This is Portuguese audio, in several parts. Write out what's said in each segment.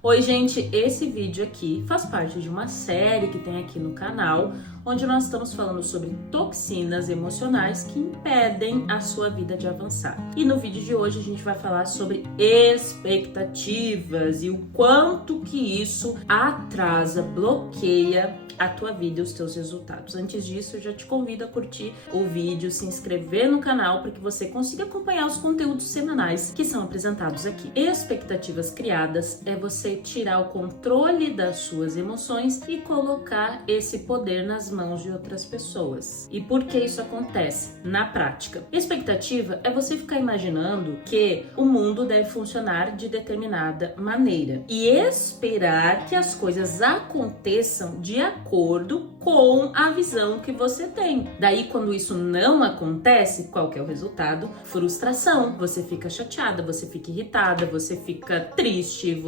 Oi, gente, esse vídeo aqui faz parte de uma série que tem aqui no canal, onde nós estamos falando sobre toxinas emocionais que impedem a sua vida de avançar. E no vídeo de hoje a gente vai falar sobre expectativas e o quanto que isso atrasa, bloqueia a tua vida e os teus resultados. Antes disso, eu já te convido a curtir o vídeo, se inscrever no canal para que você consiga acompanhar os conteúdos semanais que são apresentados aqui. Expectativas criadas é você tirar o controle das suas emoções e colocar esse poder nas mãos de outras pessoas. E por que isso acontece? Na prática, expectativa é você ficar imaginando que o mundo deve funcionar de determinada maneira e esperar que as coisas aconteçam de acordo com a visão que você tem. Daí, quando isso não acontece, qual que é o resultado? Frustração. Você fica chateada, você fica irritada, você fica triste,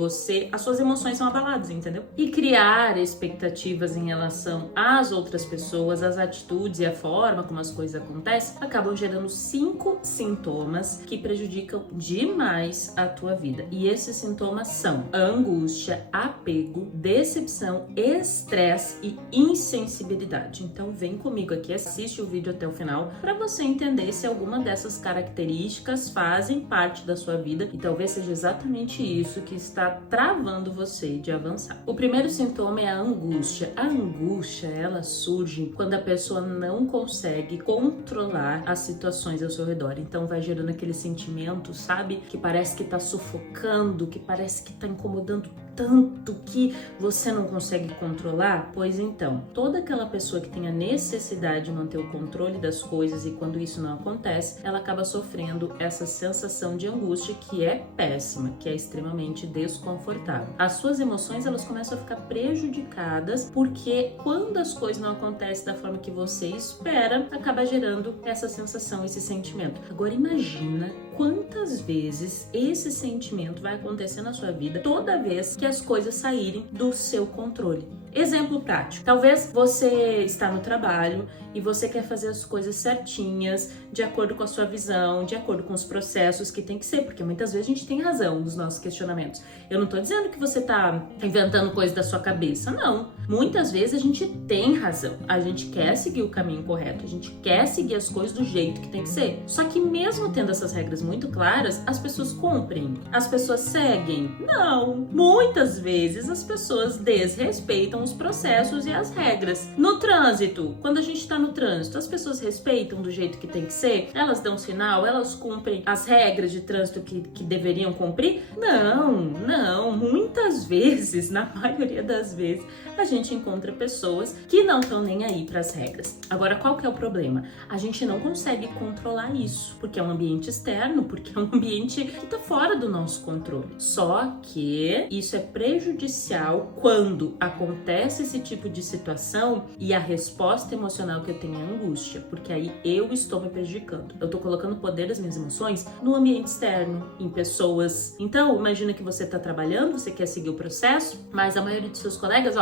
as suas emoções são abaladas, entendeu? E criar expectativas em relação às outras pessoas, as atitudes e a forma como as coisas acontecem, acabam gerando 5 sintomas que prejudicam demais a tua vida. E esses sintomas são angústia, apego, decepção, estresse e insensibilidade. Então vem comigo aqui, assiste o vídeo até o final para você entender se alguma dessas características fazem parte da sua vida e talvez seja exatamente isso que está travando você de avançar. O primeiro sintoma é a angústia. A angústia, ela surge quando a pessoa não consegue controlar as situações ao seu redor. Então vai gerando aquele sentimento, sabe? Que parece que tá sufocando, que parece que tá incomodando tanto que você não consegue controlar. Pois então, toda aquela pessoa que tem a necessidade de manter o controle das coisas e quando isso não acontece, ela acaba sofrendo essa sensação de angústia que é péssima, que é extremamente desconfortável. As suas emoções, elas começam a ficar prejudicadas porque quando as coisas não acontecem da forma que você espera, acaba gerando essa sensação, esse sentimento. Agora imagina quantas vezes esse sentimento vai acontecer na sua vida toda vez que as coisas saírem do seu controle. Exemplo prático. Talvez você está no trabalho e você quer fazer as coisas certinhas, de acordo com a sua visão, de acordo com os processos que tem que ser, porque muitas vezes a gente tem razão nos nossos questionamentos. Eu não tô dizendo que você tá inventando coisas da sua cabeça, não. Muitas vezes a gente tem razão. A gente quer seguir o caminho correto, a gente quer seguir as coisas do jeito que tem que ser. Só que mesmo tendo essas regras muito claras, as pessoas cumprem, as pessoas seguem? Não. Muitas vezes as pessoas desrespeitam os processos e as regras. No trânsito, quando a gente tá no trânsito, as pessoas respeitam do jeito que tem que ser? Elas dão sinal? Elas cumprem as regras de trânsito que deveriam cumprir? Não. Muitas vezes, na maioria das vezes, a gente encontra pessoas que não estão nem aí para as regras. Agora, qual que é o problema? A gente não consegue controlar isso, porque é um ambiente externo, porque é um ambiente que tá fora do nosso controle. Só que isso é prejudicial quando acontece esse tipo de situação e a resposta emocional que eu tenho é angústia, porque aí eu estou me prejudicando. Eu tô colocando o poder das minhas emoções no ambiente externo, em pessoas. Então, imagina que você tá trabalhando, você quer seguir o processo, mas a maioria dos seus colegas,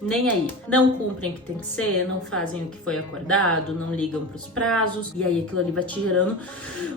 nem aí. Não cumprem o que tem que ser, não fazem o que foi acordado, não ligam pros prazos, e aí aquilo ali vai te gerando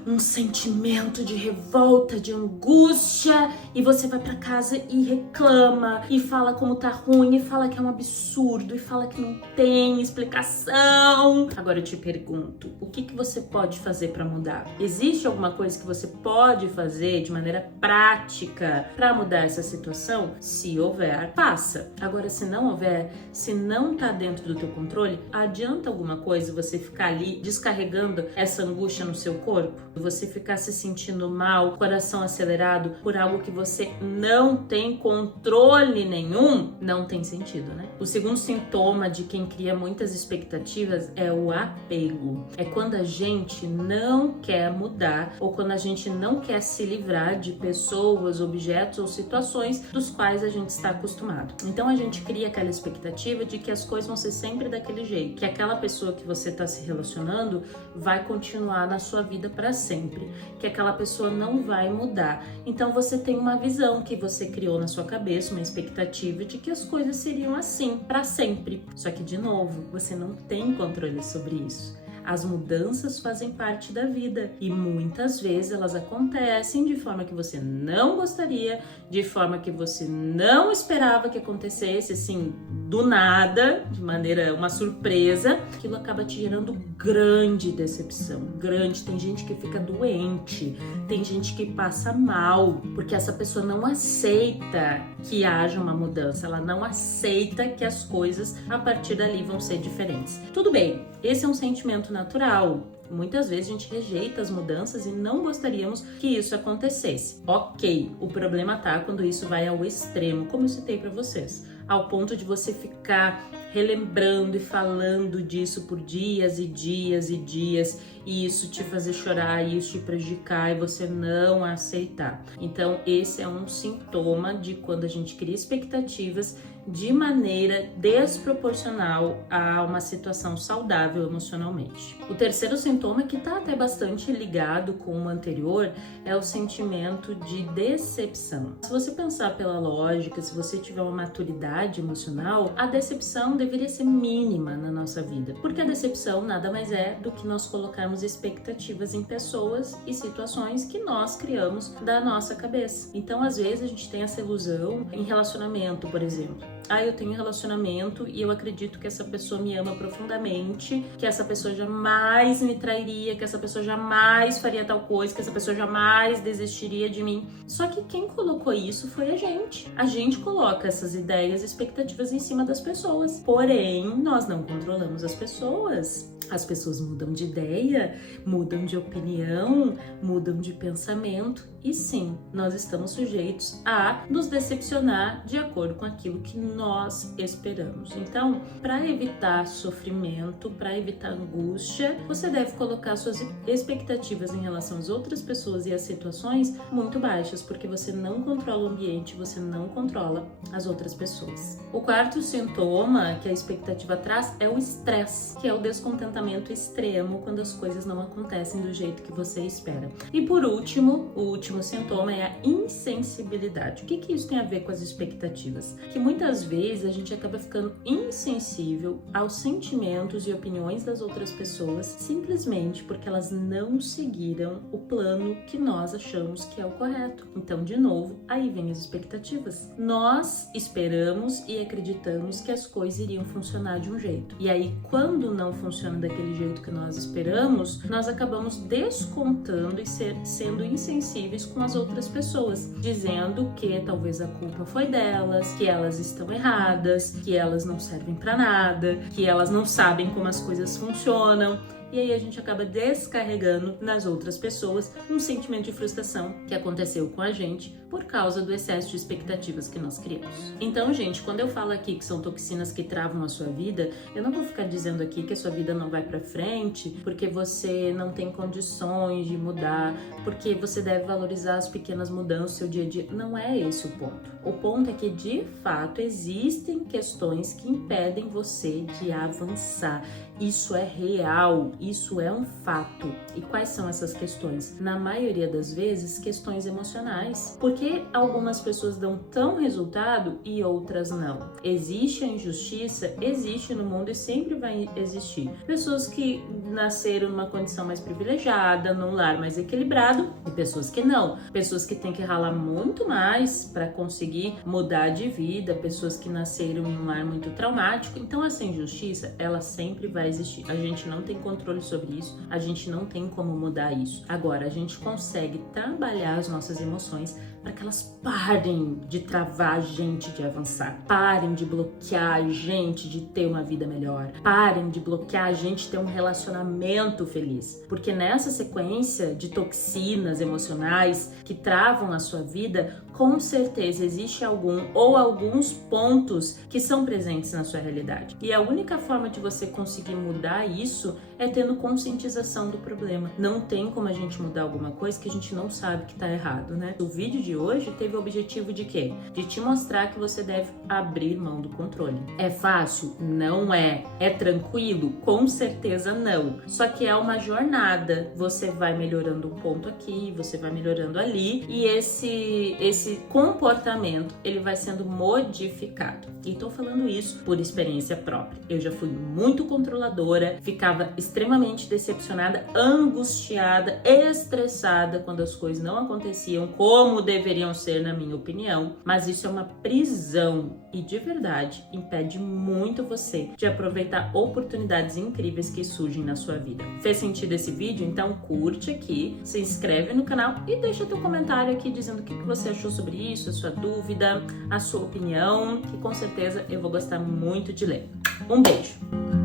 um sentimento de revolta, de angústia, e você vai pra casa e reclama, e fala como tá ruim, e fala que é um absurdo, e fala que não tem explicação. Agora eu te pergunto, o que você pode fazer pra mudar? Existe alguma coisa que você pode fazer de maneira prática pra mudar essa situação? Se houver, faça. Agora, se não houver, se não tá dentro do teu controle, adianta alguma coisa você ficar ali descarregando essa angústia no seu corpo? Você ficar se sentindo mal, coração acelerado por algo que você não tem controle nenhum? Não tem sentido, né? O segundo sintoma de quem cria muitas expectativas é o apego. É quando a gente não quer mudar ou quando a gente não quer se livrar de pessoas, objetos ou situações dos quais a gente está acostumado. Então a gente cria aquela expectativa de que as coisas vão ser sempre daquele jeito, que aquela pessoa que você está se relacionando vai continuar na sua vida para sempre, que aquela pessoa não vai mudar. Então você tem uma visão que você criou na sua cabeça, uma expectativa de que as coisas seriam assim para sempre. Só que, de novo, você não tem controle sobre isso. As mudanças fazem parte da vida e muitas vezes elas acontecem de forma que você não gostaria, de forma que você não esperava que acontecesse, assim, do nada, de maneira, uma surpresa. Aquilo acaba te gerando grande decepção, grande. Tem gente que fica doente, tem gente que passa mal, porque essa pessoa não aceita que haja uma mudança, ela não aceita que as coisas a partir dali vão ser diferentes. Tudo bem, esse é um sentimento natural. Muitas vezes a gente rejeita as mudanças e não gostaríamos que isso acontecesse. Ok, o problema tá quando isso vai ao extremo, como eu citei para vocês, ao ponto de você ficar relembrando e falando disso por dias e dias e dias, e isso te fazer chorar, e isso te prejudicar e você não aceitar. Então esse é um sintoma de quando a gente cria expectativas de maneira desproporcional a uma situação saudável emocionalmente. O terceiro sintoma, que está até bastante ligado com o anterior, é o sentimento de decepção. Se você pensar pela lógica, se você tiver uma maturidade emocional, a decepção deveria ser mínima na nossa vida, porque a decepção nada mais é do que nós colocarmos expectativas em pessoas e situações que nós criamos da nossa cabeça. Então, às vezes, a gente tem essa ilusão em relacionamento, por exemplo. Eu tenho um relacionamento e eu acredito que essa pessoa me ama profundamente, que essa pessoa jamais me trairia, que essa pessoa jamais faria tal coisa, que essa pessoa jamais desistiria de mim. Só que quem colocou isso foi a gente. A gente coloca essas ideias e expectativas em cima das pessoas. Porém, nós não controlamos as pessoas. As pessoas mudam de ideia, mudam de opinião, mudam de pensamento e sim, nós estamos sujeitos a nos decepcionar de acordo com aquilo que nós esperamos. Então, para evitar sofrimento, para evitar angústia, você deve colocar suas expectativas em relação às outras pessoas e às situações muito baixas, porque você não controla o ambiente, você não controla as outras pessoas. O quarto sintoma que a expectativa traz é o estresse, que é o descontentamento extremo quando as coisas não acontecem do jeito que você espera. E por último, o último sintoma é a insensibilidade. O que isso tem a ver com as expectativas? Que muitas vezes a gente acaba ficando insensível aos sentimentos e opiniões das outras pessoas simplesmente porque elas não seguiram o plano que nós achamos que é o correto. Então, de novo, aí vem as expectativas. Nós esperamos e acreditamos que as coisas iriam funcionar de um jeito. E aí, quando não funciona daquele jeito que nós esperamos, nós acabamos descontando e sendo insensíveis com as outras pessoas, dizendo que talvez a culpa foi delas, que elas estão erradas, que elas não servem para nada, que elas não sabem como as coisas funcionam. E aí a gente acaba descarregando nas outras pessoas um sentimento de frustração que aconteceu com a gente por causa do excesso de expectativas que nós criamos. Então, gente, quando eu falo aqui que são toxinas que travam a sua vida, eu não vou ficar dizendo aqui que a sua vida não vai pra frente porque você não tem condições de mudar, porque você deve valorizar as pequenas mudanças do seu dia a dia. Não é esse o ponto. O ponto é que, de fato, existem questões que impedem você de avançar. Isso é real, isso é um fato. E quais são essas questões? Na maioria das vezes, questões emocionais. Porque algumas pessoas dão tão resultado e outras não. Existe a injustiça, existe no mundo e sempre vai existir. Pessoas que nasceram numa condição mais privilegiada, num lar mais equilibrado, e pessoas que não. Pessoas que têm que ralar muito mais para conseguir mudar de vida, pessoas que nasceram em um lar muito traumático. Então, essa injustiça, ela sempre vai existir. A gente não tem controle sobre isso, a gente não tem como mudar isso. Agora, a gente consegue trabalhar as nossas emoções para que elas parem de travar a gente de avançar, parem de bloquear a gente de ter uma vida melhor, parem de bloquear a gente de ter um relacionamento feliz. Porque nessa sequência de toxinas emocionais que travam a sua vida, com certeza existe algum ou alguns pontos que são presentes na sua realidade. E a única forma de você conseguir mudar isso é tendo conscientização do problema. Não tem como a gente mudar alguma coisa que a gente não sabe que tá errado, né? O vídeo de hoje teve o objetivo de quê? De te mostrar que você deve abrir mão do controle. É fácil? Não é. É tranquilo? Com certeza não. Só que é uma jornada. Você vai melhorando um ponto aqui, você vai melhorando ali, e esse esse comportamento ele vai sendo modificado. E tô falando isso por experiência própria. Eu já fui muito controladora, ficava extremamente decepcionada, angustiada, estressada quando as coisas não aconteciam como deveriam ser, na minha opinião. Mas isso é uma prisão e de verdade impede muito você de aproveitar oportunidades incríveis que surgem na sua vida. Fez sentido esse vídeo? Então curte aqui, se inscreve no canal e deixa teu comentário aqui dizendo o que você achou sobre isso, a sua dúvida, a sua opinião, que com certeza eu vou gostar muito de ler. Um beijo!